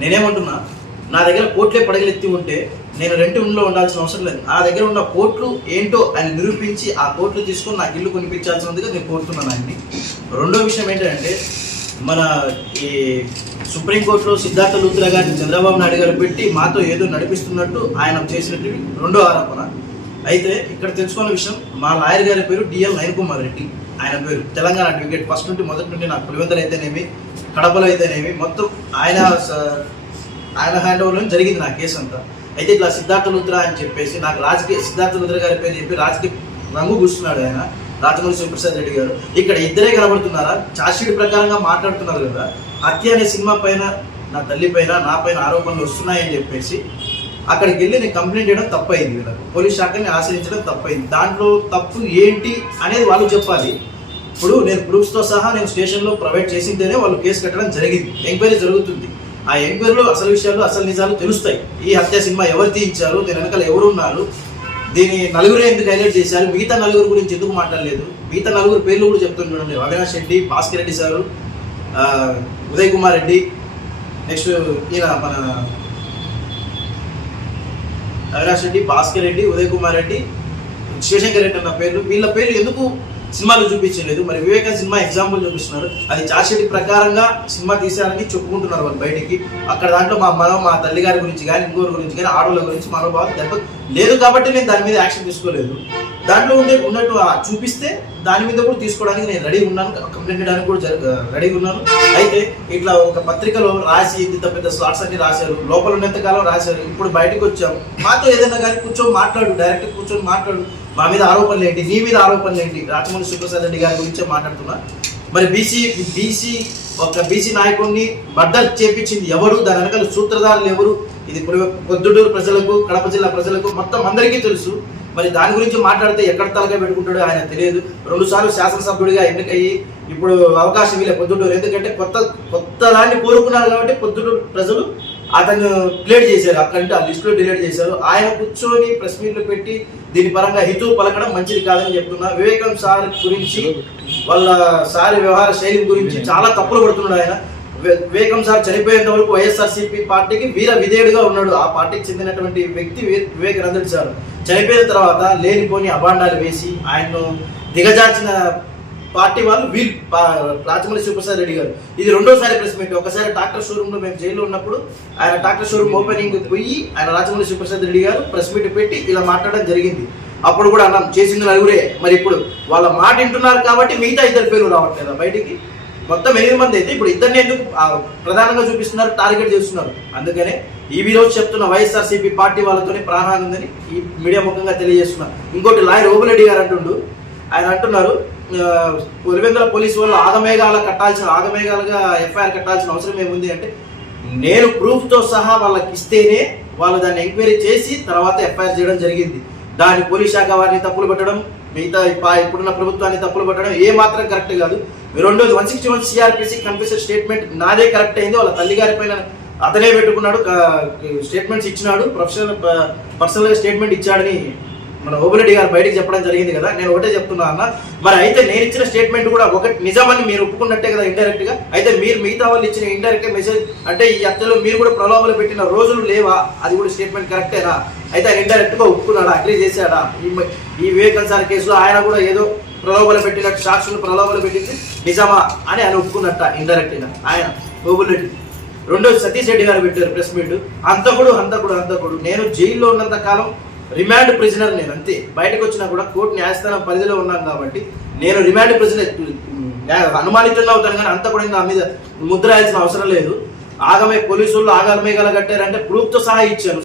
నేనేమంటున్నా? నా దగ్గర కోట్లే పడగలెత్తి ఉంటే నేను రెంట్ ఇంట్లో ఉండాల్సిన అవసరం లేదు. నా దగ్గర ఉన్న కోట్లు ఏంటో ఆయన నిరూపించి ఆ కోట్లు తీసుకొని నాకు ఇల్లు కొనిపించాల్సినదిగా నేను కోరుతున్నాను ఆయన్ని. రెండో విషయం ఏంటంటే మన ఈ సుప్రీంకోర్టులో సిద్ధార్థ లూత్రా గారిని చంద్రబాబు నాయుడు గారు పెట్టి మాతో ఏదో నడిపిస్తున్నట్టు ఆయన చేసినట్టు రెండో ఆరోపణ. అయితే ఇక్కడ తెలుసుకున్న విషయం మా లాయర్ గారి పేరు డిఎల్ నయన్ కుమార్ రెడ్డి. ఆయన పేరు తెలంగాణ అడ్వకేట్. ఫస్ట్ నుండి మొదటి నుండి నాకు పులివెందలు అయితేనేమి కడపలో అయితేనేమి మొత్తం ఆయన స- ఆయన హ్యాండ్ ఓవర్లో జరిగింది నా కేసు అంతా. అయితే ఇట్లా సిద్ధార్థ లుద్ర అని చెప్పేసి నాకు రాజకీయ సిద్ధార్థ లుద్ర గారి పేరు చెప్పి రాజకీయ రంగు కూర్చున్నాడు ఆయన రాజమౌళి శివప్రసాద్ రెడ్డి గారు. ఇక్కడ ఇద్దరే కనబడుతున్నారా? చార్జ్షీట్ ప్రకారంగా మాట్లాడుతున్నారు కదా. హత్య అనే సినిమా పైన నా తల్లి పైన నా పైన ఆరోపణలు వస్తున్నాయని చెప్పేసి అక్కడికి వెళ్ళి నేను కంప్లైంట్ చేయడం తప్పైంది వీళ్ళకు పోలీస్ శాఖని ఆశ్రయించడం తప్పైంది. దాంట్లో తప్పు ఏంటి అనేది వాళ్ళు చెప్పాలి. ఇప్పుడు నేను ప్రూఫ్స్తో సహా నేను స్టేషన్లో ప్రొవైడ్ చేసిందేనే వాళ్ళు కేసు కట్టడం జరిగింది. ఎంక్వైరీ జరుగుతుంది. ఆ ఎంక్వైరీలో అసలు విషయాలు అసలు నిజాలు తెలుస్తాయి. ఈ హత్య సినిమా ఎవరు తీయించారు దీని వెనకాల ఎవరు ఉన్నారు దీని నలుగురే ఎందుకు హైలైట్ చేశారు మిగతా నలుగురు గురించి ఎందుకు మాట్లాడలేదు? మిగతా నలుగురు పేర్లు కూడా చెప్తాను చూడండి. అవినాష్ రెడ్డి భాస్కర్ రెడ్డి సారు ఉదయ్ కుమార్ రెడ్డి నెక్స్ట్ ఈయన మన అవినాష్ రెడ్డి భాస్కర్ రెడ్డి ఉదయ్ కుమార్ రెడ్డి శివశంకర్ రెడ్డి అన్న పేర్లు. వీళ్ళ పేర్లు ఎందుకు సినిమాలో చూపించలేదు? మరి వివేక సినిమా ఎగ్జాంపుల్ చూపిస్తున్నారు. అది చార్జ్షీట్ ప్రకారంగా సినిమా తీసారని చెప్పుకుంటున్నారు వాళ్ళు బయటికి. అక్కడ దాంట్లో మా మనం మా తల్లి గారి గురించి కానీ ఇంకోరి గురించి కానీ ఆడవాళ్ళ గురించి మనోభావం దెబ్బ లేదు కాబట్టి నేను దాని మీద యాక్షన్ తీసుకోలేదు. దాంట్లో ఉండే ఉన్నట్టు చూపిస్తే దాని మీద కూడా తీసుకోవడానికి నేను రెడీ ఉన్నాను. కంప్లైంట్ చేయడానికి కూడా రెడీ ఉన్నాను. అయితే ఇట్లా ఒక పత్రికలో రాసి ఇంత పెద్ద స్లాట్స్ అన్ని రాశారు. లోపల ఉన్నంతకాలం రాశారు. ఇప్పుడు బయటకు వచ్చాం. మాతో ఏదైనా కానీ కూర్చొని మాట్లాడు. డైరెక్ట్ కూర్చొని మాట్లాడు. మా మీద ఆరోపణలు ఏంటి? నీ మీద ఆరోపణలు ఏంటి? రాజమౌళి సుప్రసాద్ రెడ్డి గారి గురించే మాట్లాడుతున్నా. మరి బీసీ బీసీ ఒక బీసీ నాయకుడిని మర్డర్ చేపించింది ఎవరు? దాని వెనకాల సూత్రధారులు ఎవరు? ఇది పొద్దుటూరు ప్రజలకు కడప జిల్లా ప్రజలకు మొత్తం అందరికీ తెలుసు. మరి దాని గురించి మాట్లాడితే ఎక్కడ తలగా పెట్టుకుంటాడో ఆయన తెలియదు. రెండు సార్లు శాసనసభ్యుడిగా ఎన్నికయ్యి ఇప్పుడు అవకాశం ఇలే పొద్దుటూరు. ఎందుకంటే కొత్త కొత్త దాన్ని కోరుకున్నారు కాబట్టి పొద్దుటూరు ప్రజలు అతను డిలీట్ చేశారు. అక్కడంటే ఆ లిస్టులో డిలీట్ చేశారు. ఆయన కూర్చొని ప్రెస్ మీట్లు పెట్టి దీని పరంగా హితవు పలకడం మంచిది కాదని చెప్తున్నా. వివేకం సార్ గురించి వాళ్ళ సార్ వ్యవహార శైలి గురించి చాలా తప్పులు పడుతున్నాడు ఆయన. వివేకం సార్ చనిపోయేంత వరకు వైఎస్ఆర్సీపీ పార్టీకి వీర విధేయుడిగా ఉన్నాడు. ఆ పార్టీకి చెందినటువంటి వ్యక్తి వివేక వివేకానందుడు సార్. చనిపోయిన తర్వాత లేనిపోని అభాండాలు వేసి ఆయన్ను దిగజార్చిన పార్టీ వాళ్ళు వీళ్ళు రాజమౌళి సూపర్సార్ రెడ్డి గారు. ఇది రెండోసారి ప్రెస్ మీట్. ఒకసారి డాక్టర్ షోరూంలో మేము జైల్లో ఉన్నప్పుడు ఆయన డాక్టర్ షోరూమ్ ఓపెనింగ్ పోయి ఆయన రాజమౌళి సూపర్సార్ రెడ్డి గారు ప్రెస్ మీట్ పెట్టి ఇలా మాట్లాడడం జరిగింది. అప్పుడు కూడా అన్నాం చేసింది నలుగురే. మరి ఇప్పుడు వాళ్ళ మాట వింటున్నారు కాబట్టి మిగతా ఇద్దరు పేర్లు రావట్లేదా బయటికి? మొత్తం ఎనిమిది మంది అయితే ఇప్పుడు ఇద్దరిని ఎందుకు ప్రధానంగా చూపిస్తున్నారు టార్గెట్ చేస్తున్నారు. అందుకనే ఈ రోజు చెప్తున్న వైఎస్ఆర్సీపీ పార్టీ వాళ్ళతోనే ప్రాణాలు ఉందని ఈ మీడియా ముఖంగా తెలియజేస్తున్నారు. ఇంకోటి లాయర్ ఓబిరెడ్డి గారు అంటుండు. ఆయన అంటున్నారు పులివెందుల పోలీసు వాళ్ళు ఆగమేఘాల కట్టాల్సిన ఆగమేఘాలుగా ఎఫ్ఐఆర్ కట్టాల్సిన అవసరం ఏముంది అంటే నేను ప్రూఫ్తో సహా వాళ్ళకి ఇస్తేనే వాళ్ళు దాన్ని ఎంక్వైరీ చేసి తర్వాత ఎఫ్ఐఆర్ చేయడం జరిగింది. దాని పోలీస్ శాఖ వారిని తప్పులు పెట్టడం మిగతా ఇప్ప- ఇప్పుడున్న ప్రభుత్వాన్ని తప్పులు పెట్టడం ఏ మాత్రం కరెక్ట్ కాదు. రెండోది one sixty one CrPC confusion statement నాదే కరెక్ట్ అయింది వాళ్ళ తల్లి గారి పైన అతనే పెట్టుకున్నాడు. స్టేట్మెంట్స్ ఇచ్చినాడు. ప్రొఫెషనల్ పర్సనల్గా స్టేట్మెంట్ ఇచ్చాడని మన ఓబిరెడ్డి గారు బయటకు చెప్పడం జరిగింది కదా నేను ఒకటే చెప్తున్నా అన్న. మరి అయితే నేను ఇచ్చిన స్టేట్మెంట్ కూడా ఒకటి నిజమని మీరు ఒప్పుకున్నట్టే కదా ఇండైరెక్ట్గా? అయితే మీరు మిగతా వాళ్ళు ఇచ్చిన ఇండైరెక్ట్ మెసేజ్ అంటే ఈ హత్యలో మీరు కూడా ప్రలోభాలు పెట్టిన రోజులు లేవా? అది కూడా స్టేట్మెంట్ కరెక్టేనా అయితే ఆయన ఇండైరెక్ట్గా ఒప్పుకున్నాడా? అగ్రీ చేశాడా? ఈ ఈ వివేకన్ సార్ కేసులో ఆయన కూడా ఏదో ప్రలోభాలు పెట్టినట్టు సాక్షులు ప్రలోభాలు పెట్టింది నిజమా అని ఆయన ఒప్పుకున్నట్ట ఇండైరెక్ట్గా. ఆయన ఓబులెడ్డి రెండోది సతీష్ రెడ్డి గారు పెట్టారు ప్రెస్ మీట్. అంతకుడు అంతకుడు అంతకుడు నేను జైల్లో ఉన్నంత కాలం రిమాండ్ ప్రిజనర్ నేను అంతే. బయటకు వచ్చినా కూడా కోర్టు న్యాయస్థానం పరిధిలో ఉన్నాను కాబట్టి నేను రిమాండ్ ప్రిజనర్ అనుమానితంగా అవుతాను కానీ అంత కూడా నా మీద ముద్ర వేయాల్సిన అవసరం లేదు. ఆగమే పోలీసులు ఆగమే గల కట్టారంటే ప్రూఫ్తో సహా ఇచ్చాను